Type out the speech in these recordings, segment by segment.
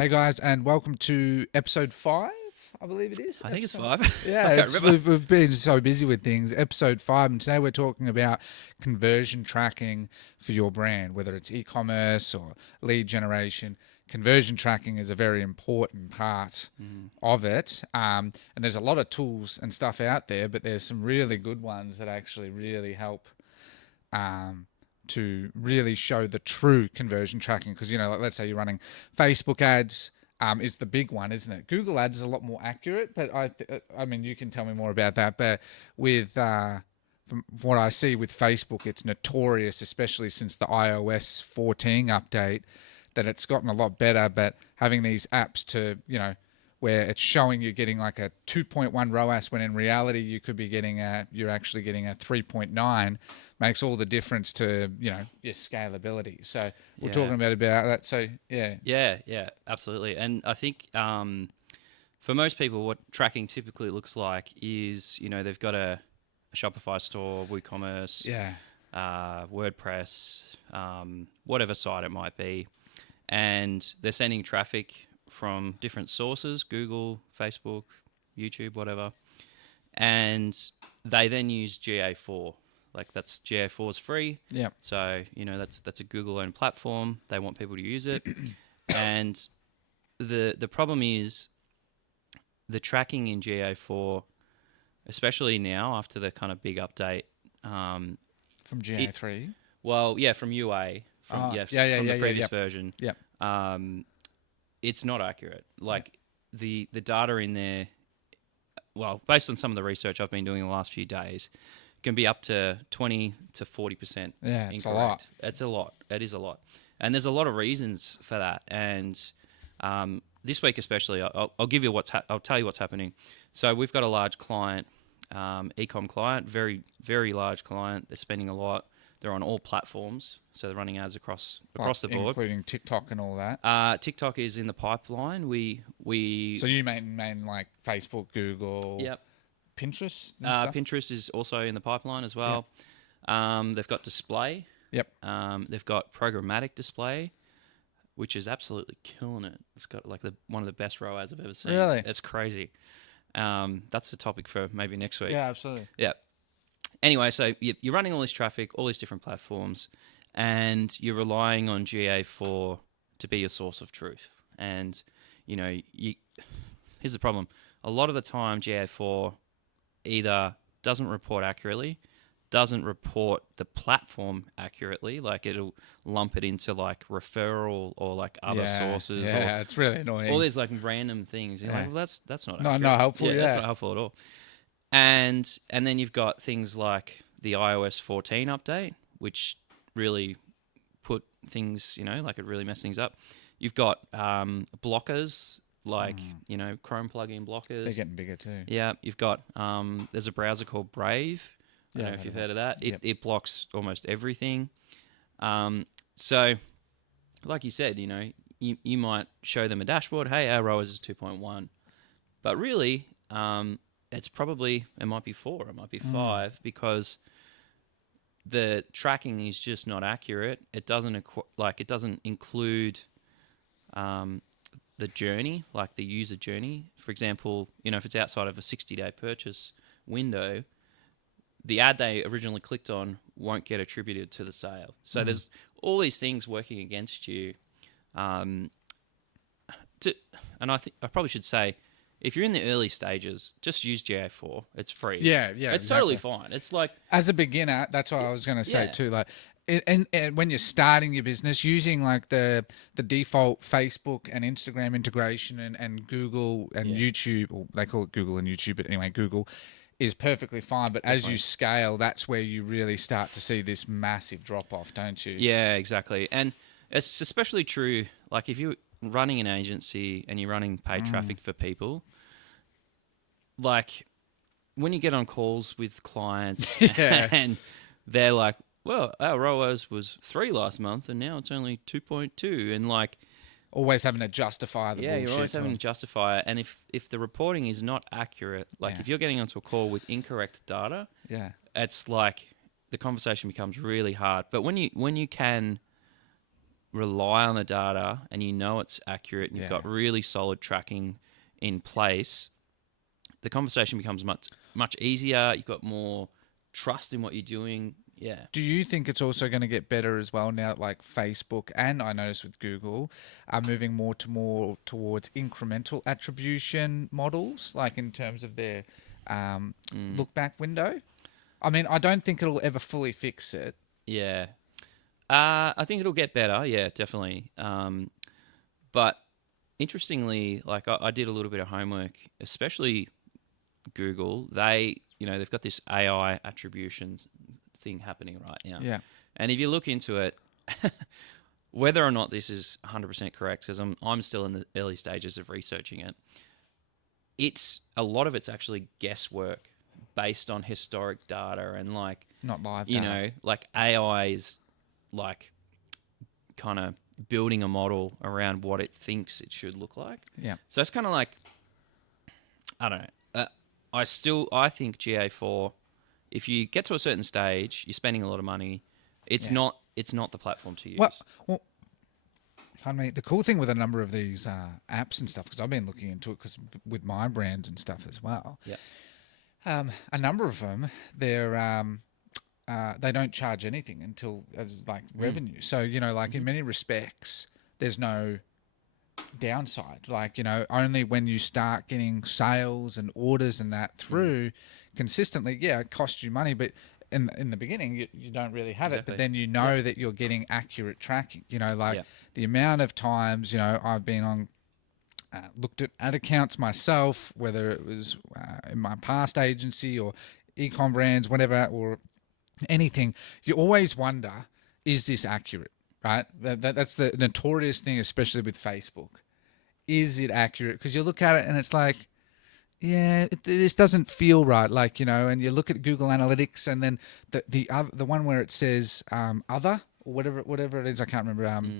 Hey guys, and welcome to episode 5, I believe it is. I think it's Episode- 5. Yeah, I can't remember. we've been so busy with things. Episode 5, and today we're talking about conversion tracking for your brand, whether it's e-commerce or lead generation. Conversion tracking is a very important part of it, and there's a lot of tools and stuff out there, but there's some really good ones that actually really help to really show the true conversion tracking. Because, like, let's say you're running Facebook ads, is the big one, isn't it? Google ads is a lot more accurate, but I mean, you can tell me more about that. But with from what I see with Facebook, it's notorious, especially since the iOS 14 update, that it's gotten a lot better. But having these apps to, where it's showing you're getting like a 2.1 ROAS when in reality you could be you're actually getting a 3.9, makes all the difference to, your scalability. So we're talking about that. So yeah. Yeah, absolutely. And I think for most people, what tracking typically looks like is, they've got a Shopify store, WooCommerce, Yeah. WordPress, whatever site it might be, and they're sending traffic from different sources, Google, Facebook, YouTube, whatever, and they then use GA4. Like, that's GA4 is free. Yeah. So, that's a Google-owned platform. They want people to use it. And the problem is the tracking in GA4, especially now after the kind of big update. From GA3? From UA. From the previous version. Yep. It's not accurate. Like, the data in there, well, based on some of the research I've been doing the last few days, can be up to 20 to 40% Yeah, it's incorrect. a lot. It's a lot. It is a lot. And there's a lot of reasons for that. And this week especially, I'll give you I'll tell you what's happening. So we've got a large client, e-com client, very, very large client. They're spending a lot. They're on all platforms, so they're running ads across the board, including TikTok and all that. TikTok is in the pipeline. So you mean like Facebook, Google, Yep. Pinterest? And stuff? Pinterest is also in the pipeline as well. They've got display. Yep. They've got programmatic display, which is absolutely killing it. It's got like one of the best ROAS I've ever seen. Really? It's crazy. That's the topic for maybe next week. Yeah, absolutely. Yeah. Anyway, so you're running all this traffic, all these different platforms, and you're relying on GA4 to be your source of truth. And, here's the problem. A lot of the time, GA4 either doesn't report accurately, doesn't report the platform accurately, like it'll lump it into like referral or like other sources. Yeah, it's really annoying. All these like random things. You're like, well, that's not accurate. Not helpful. Yeah, that's not helpful at all. And then you've got things like the iOS 14 update, which really put things, like it really messed things up. You've got blockers, like, Chrome plugin blockers. They're getting bigger too. Yeah, you've got, there's a browser called Brave. I don't know if you've heard of that. It blocks almost everything. So, like you said, you might show them a dashboard. Hey, our ROAS is 2.1. But really, it might be 4, it might be 5, because the tracking is just not accurate. It doesn't include the journey, like the user journey. For example, if it's outside of a 60-day purchase window, the ad they originally clicked on won't get attributed to the sale. So there's all these things working against you. And I think I probably should say, if you're in the early stages, just use GA4. It's free. Yeah, it's totally fine. It's like, as a beginner, that's what I was going to say too. Like, and when you're starting your business, using like the default Facebook and Instagram integration and Google and YouTube, or they call it Google and YouTube, but anyway, Google is perfectly fine. But as you scale, that's where you really start to see this massive drop off, don't you? Yeah, exactly. And it's especially true, like if you're running an agency and you're running paid traffic for people, like when you get on calls with clients and they're like, well, our ROAS was 3 last month and now it's only 2.2, and like always having to justify the bullshit. You're always having to justify it. And if the reporting is not accurate, like if you're getting onto a call with incorrect data, it's like the conversation becomes really hard. But when you can rely on the data and you know it's accurate and you've got really solid tracking in place, the conversation becomes much easier. You've got more trust in what you're doing. Yeah. Do you think it's also going to get better as well now, like Facebook and I noticed with Google are moving more towards incremental attribution models, like in terms of their look back window? I mean, I don't think it'll ever fully fix it. Yeah. I think it'll get better. Yeah, definitely. But interestingly, like I did a little bit of homework, especially Google. They've got this AI attributions thing happening right now. Yeah. And if you look into it, whether or not this is 100% correct, because I'm still in the early stages of researching it, a lot of it's actually guesswork based on historic data and like not live data. Like AI is like kind of building a model around what it thinks it should look like. Yeah. So it's kind of like, I don't know. I think GA4, if you get to a certain stage, you're spending a lot of money. It's not the platform to use. Well, I mean, the cool thing with a number of these apps and stuff, because I've been looking into it, because with my brands and stuff as well. Yeah. A number of them, they don't charge anything until as like revenue. So like in many respects, there's no downside. Like only when you start getting sales and orders and that through consistently, it costs you money, but in the beginning you don't really have it, but then that you're getting accurate tracking. The amount of times I've been on looked at ad accounts myself, whether it was in my past agency or e-com brands, whatever, or anything, you always wonder, is this accurate? Right? That's the notorious thing, especially with Facebook. Is it accurate? Because you look at it and it's like, it just doesn't feel right. Like, and you look at Google Analytics and then the one where it says other or whatever it is, I can't remember.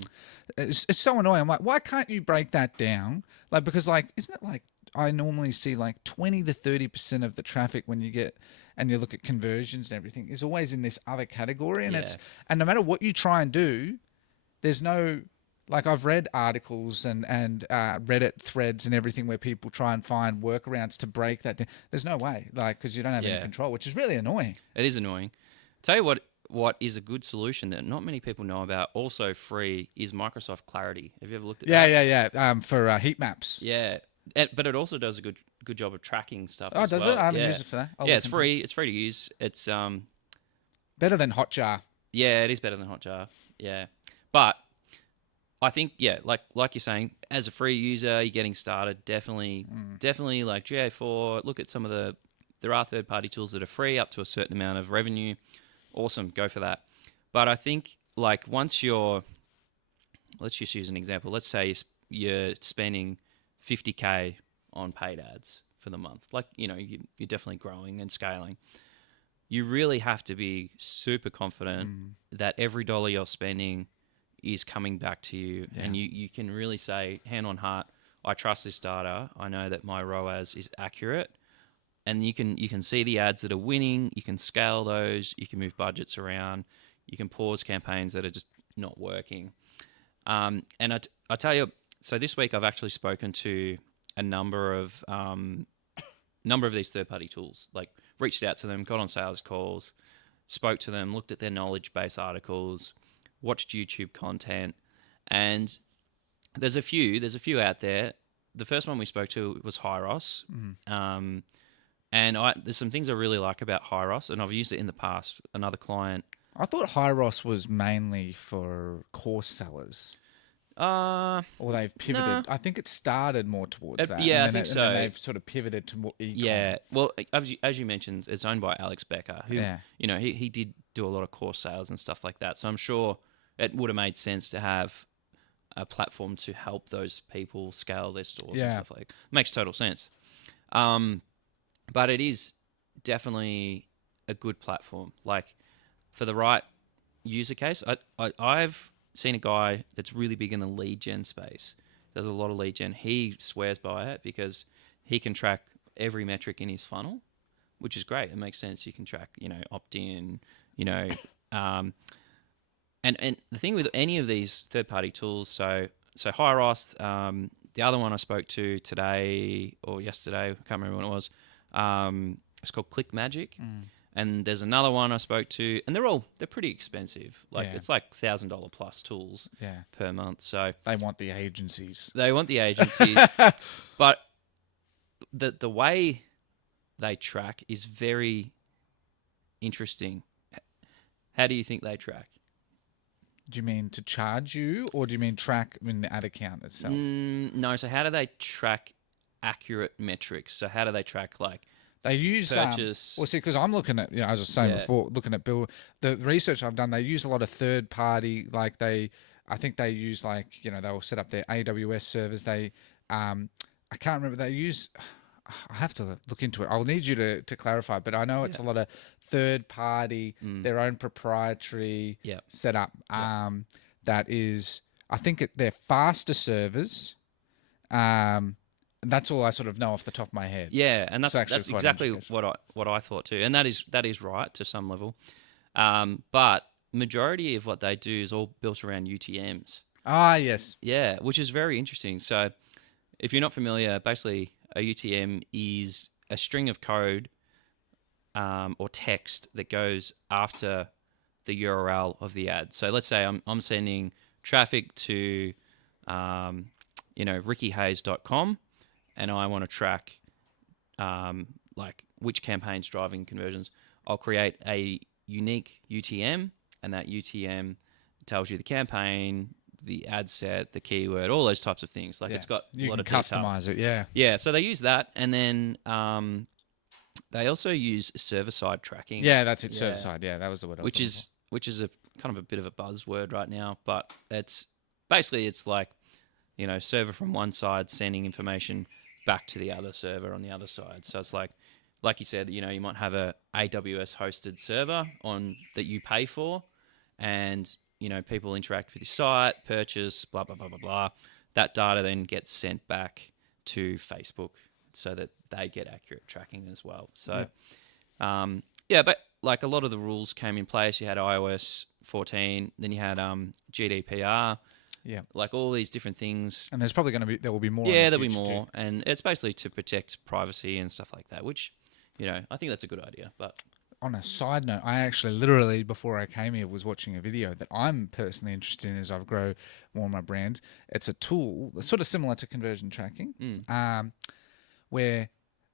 It's so annoying. I'm like, why can't you break that down? Like, because like, isn't it like I normally see like 20 to 30% of the traffic when you get and you look at conversions and everything is always in this other category, and and no matter what you try and do, there's no, like, I've read articles and Reddit threads and everything where people try and find workarounds to break that down. There's no way, like, because you don't have any control, which is really annoying. It is annoying. Tell you what is a good solution that not many people know about, also free, is Microsoft Clarity. Have you ever looked at that? Yeah. For heat maps. Yeah, but it also does a good job of tracking stuff. Oh, does it? I haven't used it for that. It's free. It's free to use. It's better than Hotjar. Yeah, it is better than Hotjar. Yeah, but I think like you're saying, as a free user, you're getting started. Definitely like GA4. Look at some of there are third-party tools that are free up to a certain amount of revenue. Awesome, go for that. But I think like once let's just use an example. Let's say you're spending 50K on paid ads for the month. Like, you're definitely growing and scaling. You really have to be super confident that every dollar you're spending is coming back to you. Yeah. And you can really say, hand on heart, I trust this data. I know that my ROAS is accurate. And you can see the ads that are winning. You can scale those. You can move budgets around. You can pause campaigns that are just not working. And I tell you, so this week I've actually spoken to a number of these third-party tools. Like, reached out to them, got on sales calls, spoke to them, looked at their knowledge base articles, watched YouTube content, and there's a few out there. The first one we spoke to was Hyros. And there's some things I really like about Hyros, and I've used it in the past. Another client. I thought Hyros was mainly for course sellers. Or they've pivoted. No. I think it started more towards that. Yeah, I think so. And then they've sort of pivoted to more e-com. Yeah. Well, as you mentioned, it's owned by Alex Becker, who, he did do a lot of course sales and stuff like that. So I'm sure it would have made sense to have a platform to help those people scale their stores and stuff like that. Makes total sense. But it is definitely a good platform. Like, for the right user case, I've seen a guy that's really big in the lead gen space. Does a lot of lead gen. He swears by it because he can track every metric in his funnel, which is great. It makes sense. You can track, opt-in, And the thing with any of these third-party tools, so Hyros, the other one I spoke to today or yesterday, I can't remember when it was. It's called ClickMagic, and there's another one I spoke to, and they're pretty expensive. Like it's like $1,000 plus tools per month. So they want the agencies. But the way they track is very interesting. How do you think they track? Do you mean to charge you, or do you mean track in the ad account itself? No. So how do they track accurate metrics? So how do they track like they use purchase? Well, see, because I'm looking at, as I was saying before, looking at the research I've done. They use a lot of third party. Like I think they use they'll set up their AWS servers. I can't remember. They use. I have to look into it. I'll need you to clarify, but I know it's a lot of third party, their own proprietary setup. That is, I think they're faster servers. That's all I sort of know off the top of my head. Yeah, and that's exactly what I thought too, and that is right to some level. But majority of what they do is all built around UTMs. Ah, yes. Yeah, which is very interesting. So, if you're not familiar, basically a UTM is a string of code or text that goes after the URL of the ad. So let's say I'm sending traffic to rickyhayes.com, and I want to track like which campaign's driving conversions. I'll create a unique UTM, and that UTM tells you the campaign, the ad set, the keyword, all those types of things. Like it's got a lot of detail. You can customize it, yeah. Yeah, so they use that, and then they also use server-side tracking. Yeah, that's it, server-side. Yeah, that was the word I was looking for. Which is a kind of a bit of a buzzword right now, but it's basically like, server from one side sending information back to the other server on the other side. So it's like you said, you might have a AWS hosted server that you pay for, and people interact with your site, purchase, blah, blah, blah, blah, blah. That data then gets sent back to Facebook so that they get accurate tracking as well. So, but like a lot of the rules came in place. You had iOS 14, then you had GDPR. Yeah. Like all these different things. And there's probably there will be more. Yeah, there'll be more. Too. And it's basically to protect privacy and stuff like that, which, I think that's a good idea. But on a side note, I actually literally before I came here was watching a video that I'm personally interested in as I grow more of my brands. It's a tool that's sort of similar to conversion tracking, where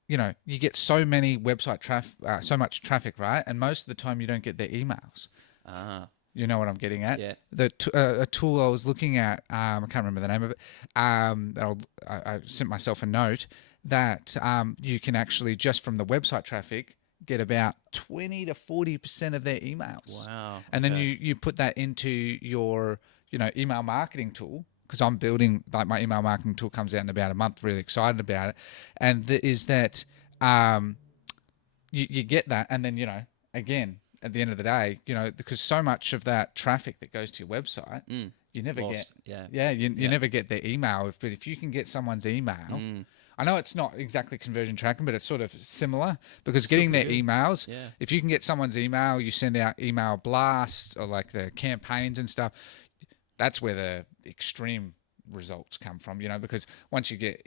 you get so many website traffic, so much traffic, right? And most of the time you don't get their emails. You know what I'm getting at? Yeah. A tool I was looking at, I can't remember the name of it. I sent myself a note that you can actually just from the website traffic get about 20 to 40% of their emails. Wow. And then you put that into your email marketing tool, because I'm building, like my email marketing tool comes out in about a month, really excited about it. And you get that, and then again at the end of the day, because so much of that traffic that goes to your website, you never get. You never get their email. But if you can get someone's email, I know it's not exactly conversion tracking, but it's sort of similar, because getting their emails, if you can get someone's email, you send out email blasts or like the campaigns and stuff. That's where the extreme results come from, because once you get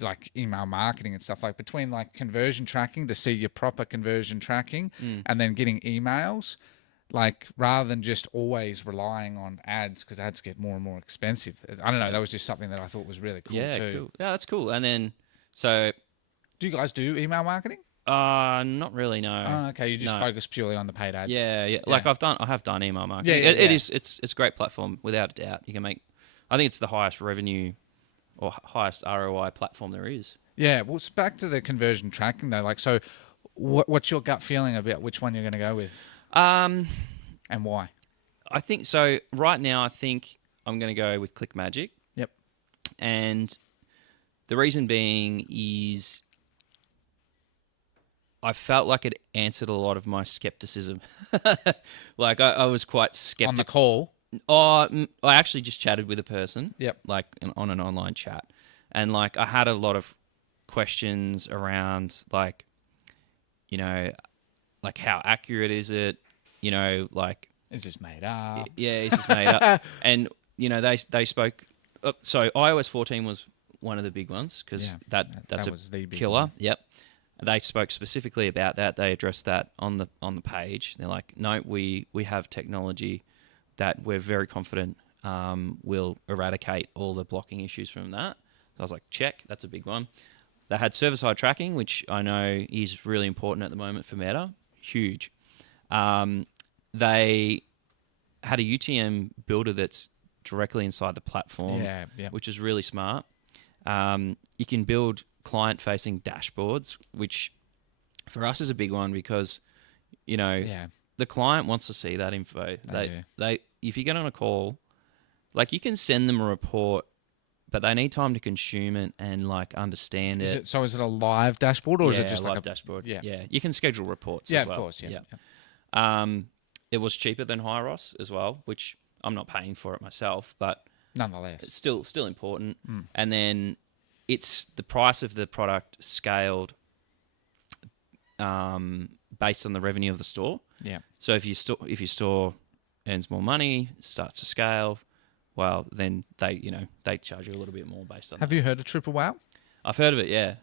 like email marketing and stuff, like between like conversion tracking to see your proper conversion tracking and then getting emails, like rather than just always relying on ads, because ads get more and more expensive. I don't know. That was just something that I thought was really cool too. Cool. Yeah, that's cool. And then, so do you guys do email marketing? Not really, no. Oh, okay, you just focus purely on the paid ads. Yeah. Like I have done email marketing. It's a great platform without a doubt. You can I think it's the highest revenue or highest ROI platform there is. Yeah, well, it's back to the conversion tracking though. Like, so what's your gut feeling about which one you're going to go with? And why? I think so. Right now, I think I'm going to go with ClickMagic. Yep. And the reason being is I felt like it answered a lot of my skepticism. Like I was quite skeptical. On the call? I actually just chatted with a person. Yep. Like on an online chat. And like I had a lot of questions around like how accurate is it? Like It's just made up. Yeah, it's just made up. And they spoke. So iOS 14 was one of the big ones because that's was the big killer. one. Yep. They spoke specifically about that. They addressed that on the page. They're like, no, we have technology that we're very confident will eradicate all the blocking issues from that. So I was like, check, that's a big one. They had server-side tracking, which I know is really important at the moment for Meta. Huge. They had a UTM builder that's directly inside the platform, which is really smart. You can build client-facing dashboards, which for us is a big one because, the client wants to see that info. They if you get on a call, like you can send them a report, but they need time to consume it and like understand it. So is it a live dashboard or is it just a live like a dashboard? Yeah. You can schedule reports. Yeah, as well. Of course. Yeah. It was cheaper than Hyros as well, which I'm not paying for it myself, but nonetheless, it's still important. And then it's the price of the product scaled based on the revenue of the store. Yeah. So if your store earns more money, starts to scale, well, then they charge you a little bit more based on. Have you heard of TripleWhale? I've heard of it. Yeah.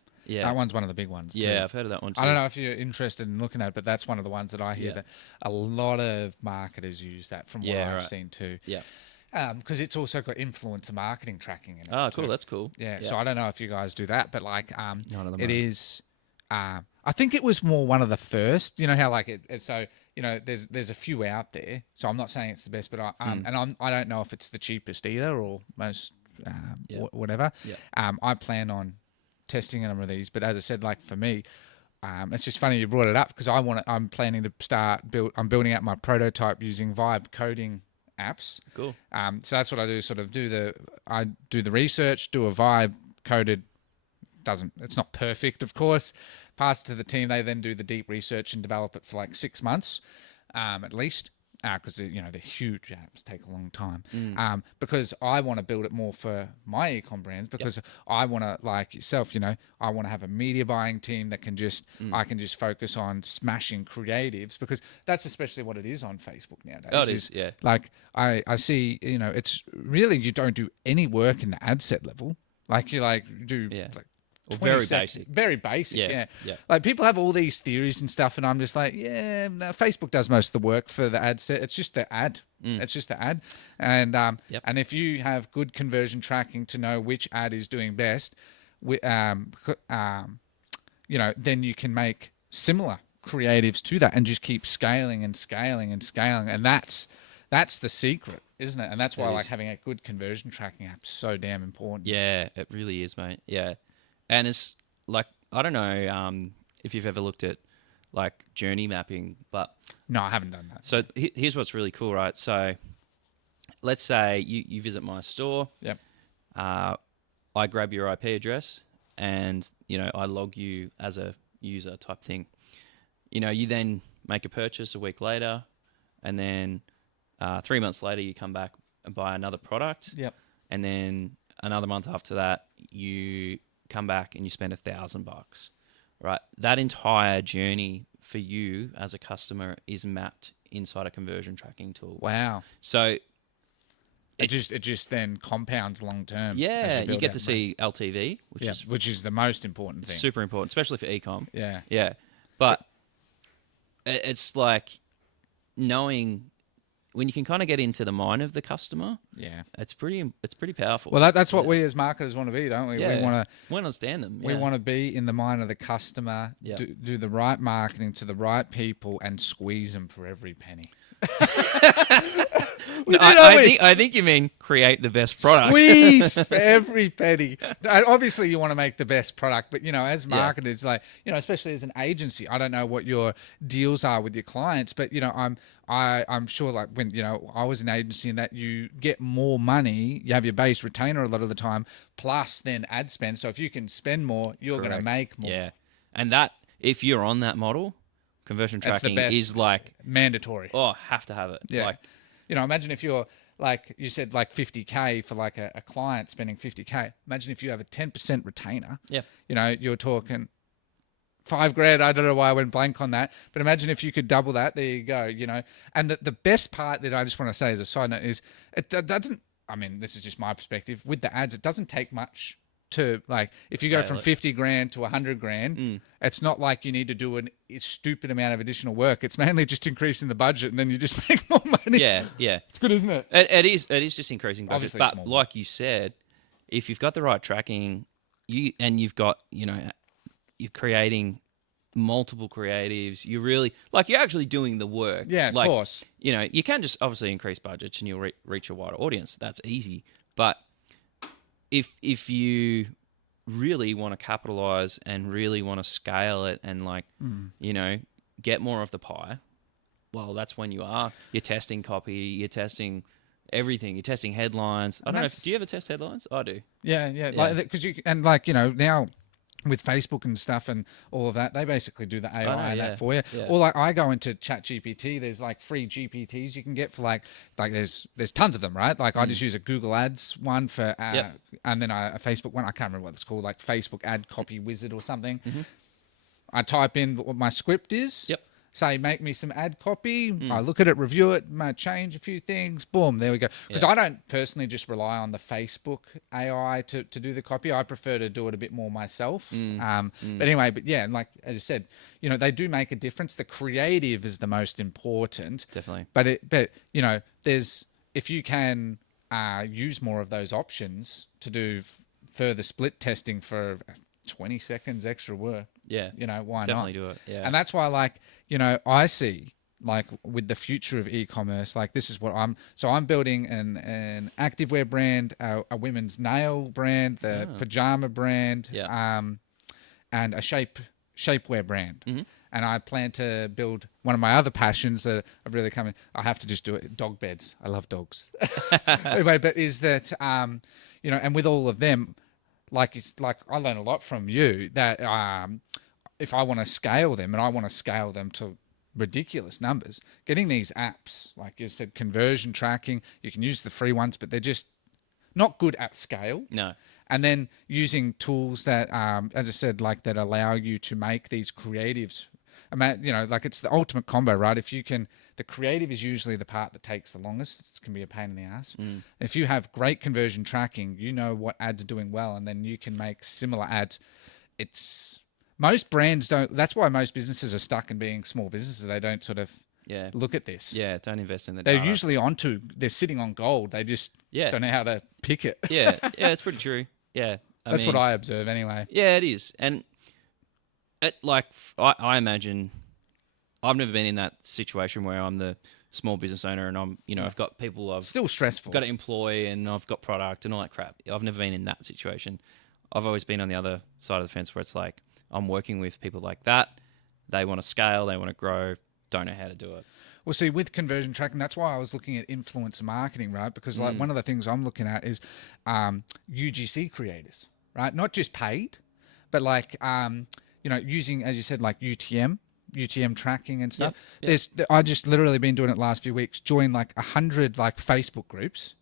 That one's one of the big ones. Too. Yeah, I've heard of that one too. I don't know if you're interested in looking at it, but that's one of the ones that I hear that a lot of marketers use that from what I've seen too. Yeah. Because it's also got influencer marketing tracking in it. Oh, cool. Too. That's cool. Yeah. So I don't know if you guys do that, but like, it is. I think it was more one of the first. You know how like it so there's a few out there. So I'm not saying it's the best, but I don't know if it's the cheapest either or most whatever. Yeah. I plan on testing a number of these, but as I said, like for me, it's just funny you brought it up because I'm planning to I'm building out my prototype using Vibe coding apps. Cool. So that's what I do. Sort of I do the research, do a Vibe coded. It's not perfect, of course. Pass it to the team. They then do the deep research and develop it for like 6 months, at least. Because they're huge apps, take a long time. Because I want to build it more for my ecom brands. Because I want to, like yourself, I want to have a media buying team that can I can just focus on smashing creatives. Because that's especially what it is on Facebook nowadays. Oh, it is. Yeah. Like I see, it's really you don't do any work in the ad set level. Like you do like. Very basic. Very basic, yeah. Like people have all these theories and stuff, and I'm just like, no, Facebook does most of the work for the ad set. It's just the ad. It's just the ad. And and if you have good conversion tracking to know which ad is doing best, then you can make similar creatives to that and just keep scaling and scaling and scaling. And that's the secret, isn't it? And that's why like having a good conversion tracking app is so damn important. Yeah, it really is, mate. Yeah. And it's like, I don't know if you've ever looked at like journey mapping, but... No, I haven't done that. So here's what's really cool, right? So let's say you visit my store. Yep. I grab your IP address and, I log you as a user type thing. You then make a purchase a week later and then 3 months later you come back and buy another product. Yep. And then another month after that, you come back and you spend $1,000, right? That entire journey for you as a customer is mapped inside a conversion tracking tool. Wow. So it just then compounds long term. Yeah, you get to see LTV, which is the most important thing. Super important, especially for ecom. Yeah. Yeah. But it's like knowing when you can kind of get into the mind of the customer, it's pretty powerful. Well, that's what we as marketers want to be, don't we? Yeah. We want to understand them. We want to be in the mind of the customer, do the right marketing to the right people, and squeeze them for every penny. I think you mean create the best product. Squeeze for every penny. Obviously, you want to make the best product, but as marketers, like especially as an agency, I don't know what your deals are with your clients, but I'm sure like when I was an agency, and that you get more money, you have your base retainer a lot of the time, plus then ad spend. So if you can spend more, you're going to make more. Yeah, and that if you're on that model, conversion tracking is like mandatory. Oh, have to have it. Yeah. Like, imagine if you're like you said, like 50K for like a client spending 50K. Imagine if you have a 10% retainer. Yeah. You're talking $5,000. I don't know why I went blank on that, but imagine if you could double that. There you go. And the best part that I just want to say as a side note is doesn't. I mean, this is just my perspective with the ads. It doesn't take much to like if you go from $50,000 to $100,000. It's not like you need to do a stupid amount of additional work. It's mainly just increasing the budget, and then you just make more money. Yeah. It's good, isn't it? It is just increasing budget. Obviously But small. like you said, if you've got the right tracking, you've got you're creating multiple creatives. You're actually doing the work. Yeah, of course. You can just obviously increase budgets and you'll reach a wider audience. That's easy. But if you really want to capitalize and really want to scale it and get more of the pie, well, that's when you're testing copy, you're testing everything, you're testing headlines. I don't know. Do you ever test headlines? I do. Yeah. Because now with Facebook and stuff and all of that, they basically do the AI and that for you. Yeah. Or I go into ChatGPT. There's free GPTs you can get for there's tons of them, right? I just use a Google Ads one for and then a Facebook one. I can't remember what it's called, Facebook Ad Copy Wizard or something. Mm-hmm. I type in what my script is. Yep. Say, make me some ad copy. I look at it, review it, might change a few things. Boom, there we go. Because I don't personally just rely on the Facebook AI to do the copy. I prefer to do it a bit more myself. But anyway, as you said, they do make a difference. The creative is the most important. Definitely. But there's if you can use more of those options to do further split testing for 20 seconds extra work. Yeah. Why definitely not? Do it. Yeah. And that's why I see with the future of e-commerce, this is what I'm building an activewear brand, a women's nail brand, the pajama brand, and a shapewear brand. Mm-hmm. And I plan to build one of my other passions that I've really come in. I have to just do it. Dog beds. I love dogs. Anyway, but is that, and with all of them, I learned a lot from you that if I want to scale them and I want to scale them to ridiculous numbers, getting these apps, like you said, conversion tracking, you can use the free ones, but they're just not good at scale. No. And then using tools that, as I said, that allow you to make these creatives. It's the ultimate combo, right? If you can, the creative is usually the part that takes the longest. It can be a pain in the ass. If you have great conversion tracking, what ads are doing well, and then you can make similar ads. Most brands don't. That's why most businesses are stuck in being small businesses. They don't sort of look at this. Yeah, don't invest in the They're data. usually they're sitting on gold. They just don't know how to pick it. Yeah, it's pretty true. Yeah. That's what I observe anyway. Yeah, it is. And I imagine I've never been in that situation where I'm the small business owner and I'm, I've got people I've still stressful. Got to employ and I've got product and all that crap. I've never been in that situation. I've always been on the other side of the fence where it's I'm working with people like that. They want to scale, they want to grow, don't know how to do it. Well, see, with conversion tracking, that's why I was looking at influencer marketing, right? Because one of the things I'm looking at is UGC creators, right? Not just paid, but using, as you said, UTM tracking and stuff. Yep. I just literally been doing it last few weeks, joined 100 Facebook groups,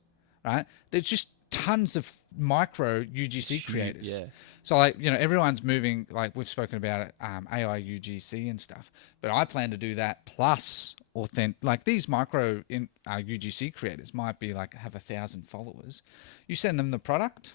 right? There's just tons of micro UGC creators. Yeah. So everyone's moving, we've spoken about it, AI UGC and stuff, but I plan to do that plus these micro UGC creators might be have 1,000 followers. You send them the product,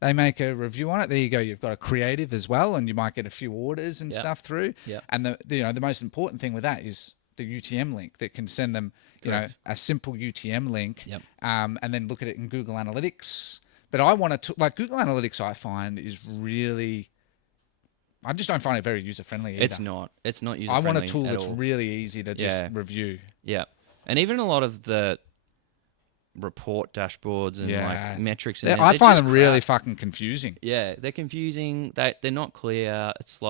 they make a review on it. There you go. You've got a creative as well, and you might get a few orders and stuff through. Yeah. And the most important thing with that is the UTM link that can send them, a simple UTM link, and then look at it in Google Analytics. But I want to Google Analytics. I find is really, I just don't find it very user friendly either. It's not user friendly. I want a tool that's really easy to just review. Yeah, and even a lot of the report dashboards and metrics. And I find them really fucking confusing. Yeah, they're confusing. They're not clear. It's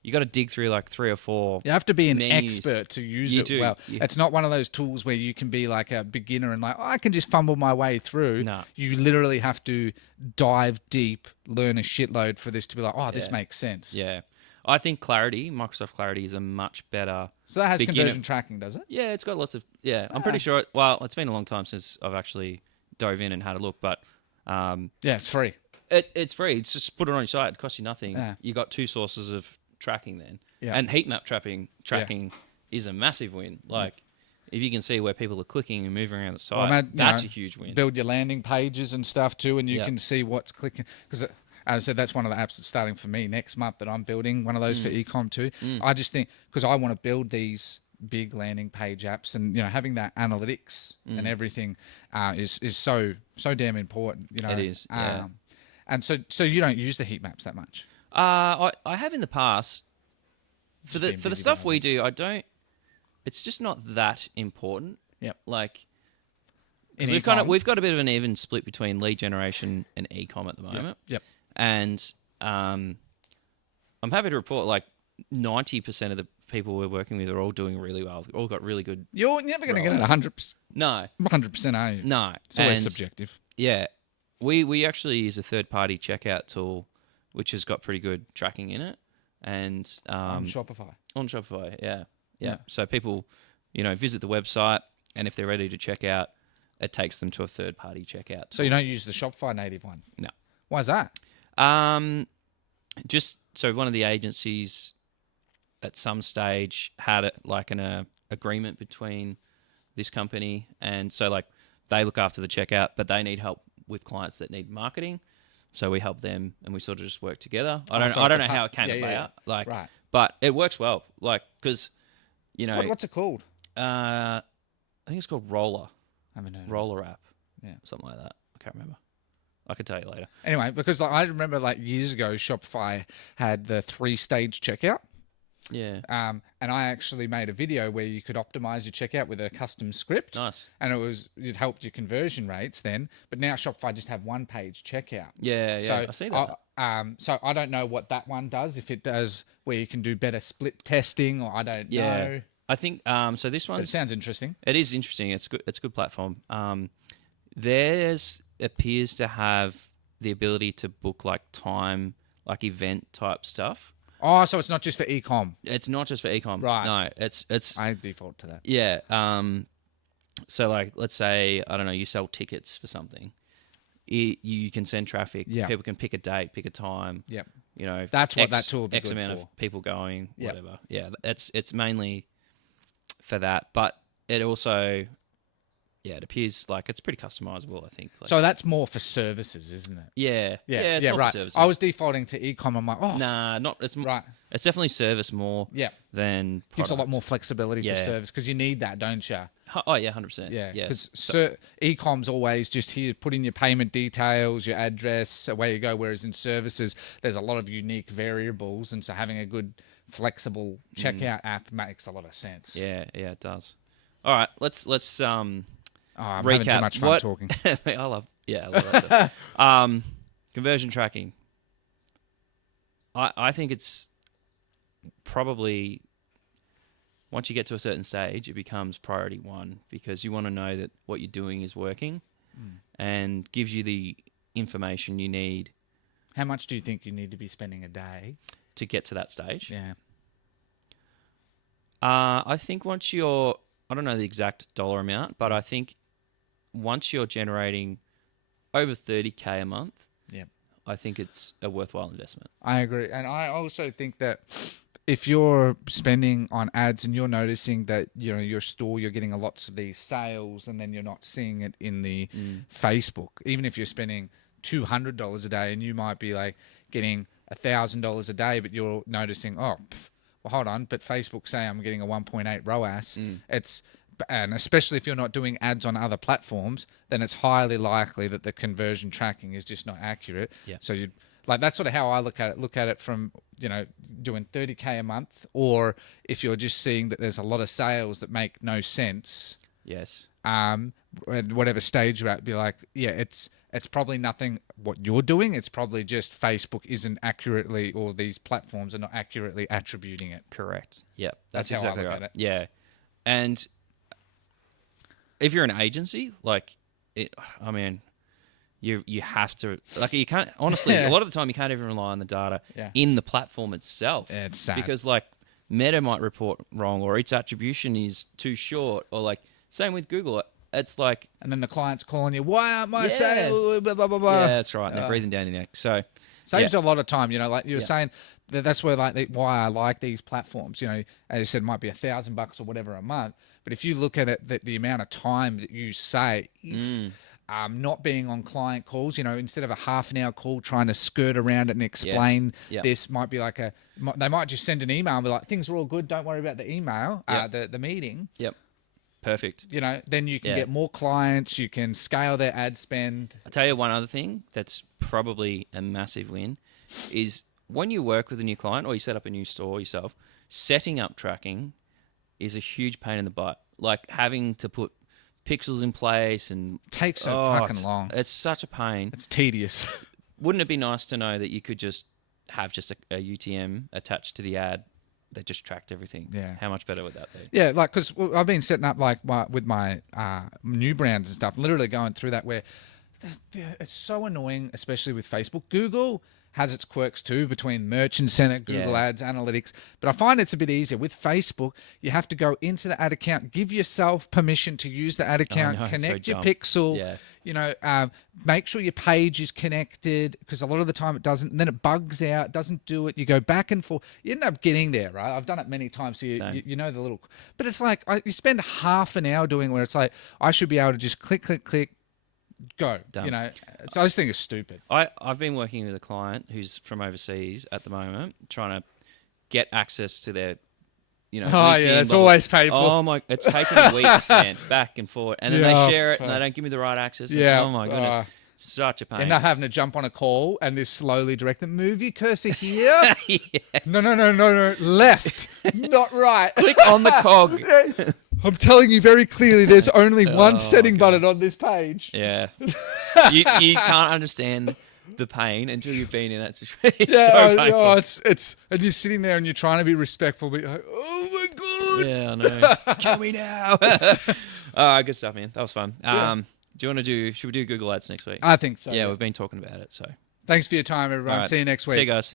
you got to dig through 3 or 4. You have to be an expert to use it well. Yeah. It's not one of those tools where you can be a beginner and I can just fumble my way through. No. You literally have to dive deep, learn a shitload for this to be this makes sense. Yeah. I think Microsoft Clarity is a much better. So that has conversion tracking, does it? Yeah, it's got lots of. Yeah, I'm pretty sure. It's been a long time since I've actually dove in and had a look, but. It's free. It's free. It's just put it on your site. It costs you nothing. Yeah. You got 2 sources of tracking then. Yeah. And heat map tracking is a massive win. Like, if you can see where people are clicking and moving around the site, that's a huge win. Build your landing pages and stuff too, and you can see what's clicking. Because as I said, that's one of the apps that's starting for me next month that I'm building, one of those for ecom too. I just think, because I want to build these big landing page apps, and having that analytics and everything is so damn important. It is. Yeah. And so you don't use the heat maps that much. I have in the past. For the stuff we do, I don't. It's just not that important. Yep. Like, we've got a bit of an even split between lead generation and ecom at the moment. Yep. And I'm happy to report, like, 90% of the people we're working with are all doing really well. They've all got really good. You're never going to get it 100%. No. 100%, are you? No. It's always subjective. Yeah. We actually use a third-party checkout tool, which has got pretty good tracking in it. And On Shopify. On Shopify, yeah. So people, visit the website, and if they're ready to check out, it takes them to a third-party checkout. So you don't use the Shopify native one? No. Why is that? Just so one of the agencies at some stage had an agreement between this company, and so like they look after the checkout, but they need help with clients that need marketing. So we help them, and we sort of just work together. I don't know how it came about, right. But it works well, like, because what's it called? I think it's called Roller. I haven't heard Roller app, something like that. I can't remember. I can tell you later. Anyway, because I remember years ago, Shopify had the 3-stage checkout. Yeah. And I actually made a video where you could optimize your checkout with a custom script. Nice. And it helped your conversion rates then. But now Shopify just have 1-page checkout. Yeah, so I see that. So I don't know what that one does. If it does where you can do better split testing, or I don't know. I think so. This one. It sounds interesting. It is interesting. It's good. It's a good platform. Theirs appears to have the ability to book event type stuff. Oh, so it's not just for ecom. It's not just for ecom. Right. No, it's. I default to that. Yeah. So let's say, I don't know, you sell tickets for something. You can send traffic. Yeah. People can pick a date, pick a time. Yep. That's what that tool would be X good amount for. of people going. Yep. Whatever. Yeah. It's mainly for that, but it also. Yeah, it appears like it's pretty customizable, I think. So that's more for services, isn't it? Yeah. Yeah, It's more right. for services. I was defaulting to ecom. I'm like, Nah, not. It's right. It's definitely service more. Yeah. Than product. Gives a lot more flexibility for service, because you need that, don't you? Oh yeah, 100%. Yeah. Yes. Because ecom's always just here, put in your payment details, your address, away you go. Whereas in services, there's a lot of unique variables, and so having a good flexible checkout app makes a lot of sense. Yeah, it does. All right, let's I'm recap. having too much fun talking. I love that stuff. Conversion tracking. I think it's probably, once you get to a certain stage, it becomes priority 1, because you want to know that what you're doing is working and gives you the information you need. How much do you think you need to be spending a day to get to that stage? Yeah. I think once you're, I don't know the exact dollar amount, but I think once you're generating over 30K a month, I think it's a worthwhile investment. I agree. And I also think that if you're spending on ads and you're noticing that, your store, you're getting lots of these sales, and then you're not seeing it in the Facebook, even if you're spending $200 a day, and you might be getting $1,000 a day, but you're noticing, well, hold on, but Facebook say I'm getting a 1.8 ROAS. And especially if you're not doing ads on other platforms, then it's highly likely that the conversion tracking is just not accurate. Yeah. So that's sort of how I look at it. Look at it from, doing 30K a month, or if you're just seeing that there's a lot of sales that make no sense. Yes. Whatever stage you're at, be like, it's probably nothing what you're doing. It's probably just Facebook isn't accurately, or these platforms are not accurately attributing it. Correct. Yep. That's exactly how I right. look at it. Yeah. And if you're an agency, you have to, you can't, honestly, a lot of the time you can't even rely on the data in the platform itself. Yeah, it's sad. Because Meta might report wrong, or its attribution is too short, or same with Google. It's and then the client's calling you, why aren't my sales? Blah, blah, blah, blah. Yeah, that's right. And they're breathing down your neck. So Saves a lot of time. You know, like you were Yeah. saying, that's where why I like these platforms. You know, as I said, it might be $1,000 or whatever a month, but if you look at it, the amount of time that you save. Not being on client calls, you know, instead of a half an hour call trying to skirt around it and explain this, might be like they might just send an email and be like, things are all good, don't worry about the email, the meeting. Yep. Perfect. You know, then you can get more clients, you can scale their ad spend. I'll tell you one other thing that's probably a massive win is when you work with a new client or you set up a new store yourself, setting up tracking is a huge pain in the butt. Like having to put pixels in place and takes so fucking long. It's such a pain. It's tedious. Wouldn't it be nice to know that you could just have a UTM attached to the ad that just tracked everything? Yeah. How much better would that be? Yeah, like because I've been setting up with my new brands and stuff, literally going through that where it's so annoying, especially with Facebook. Google has its quirks too between Merchant Center, Google Ads, Analytics. But I find it's a bit easier. With Facebook, you have to go into the ad account, give yourself permission to use the ad account, connect your pixel, you know, make sure your page is connected because a lot of the time it doesn't. And then it bugs out, doesn't do it. You go back and forth. You end up getting there, right? I've done it many times. So you know the little... But it's like you spend half an hour doing where it's like I should be able to just click, go. Done. You know, so I just think it's stupid. I've been working with a client who's from overseas at the moment, trying to get access to their, you know. It's always painful. Oh my! It's taken a week to scan back and forward, and then they share it, and they don't give me the right access. Yeah. Oh my goodness, such a pain. And not having to jump on a call and just slowly direct them. Move your cursor here. Yes. No, left, not right. Click on the cog. I'm telling you very clearly, there's only one setting button on this page. Yeah. you can't understand the pain until you've been in that situation. It's yeah, so painful. It's and you're sitting there and you're trying to be respectful, but you're like, oh my god. Yeah, I know. Kill me now. Good stuff, man. That was fun. Should we do Google Ads next week? I think so. Yeah, we've been talking about it, so. Thanks for your time, everyone. Right. See you next week. See you guys.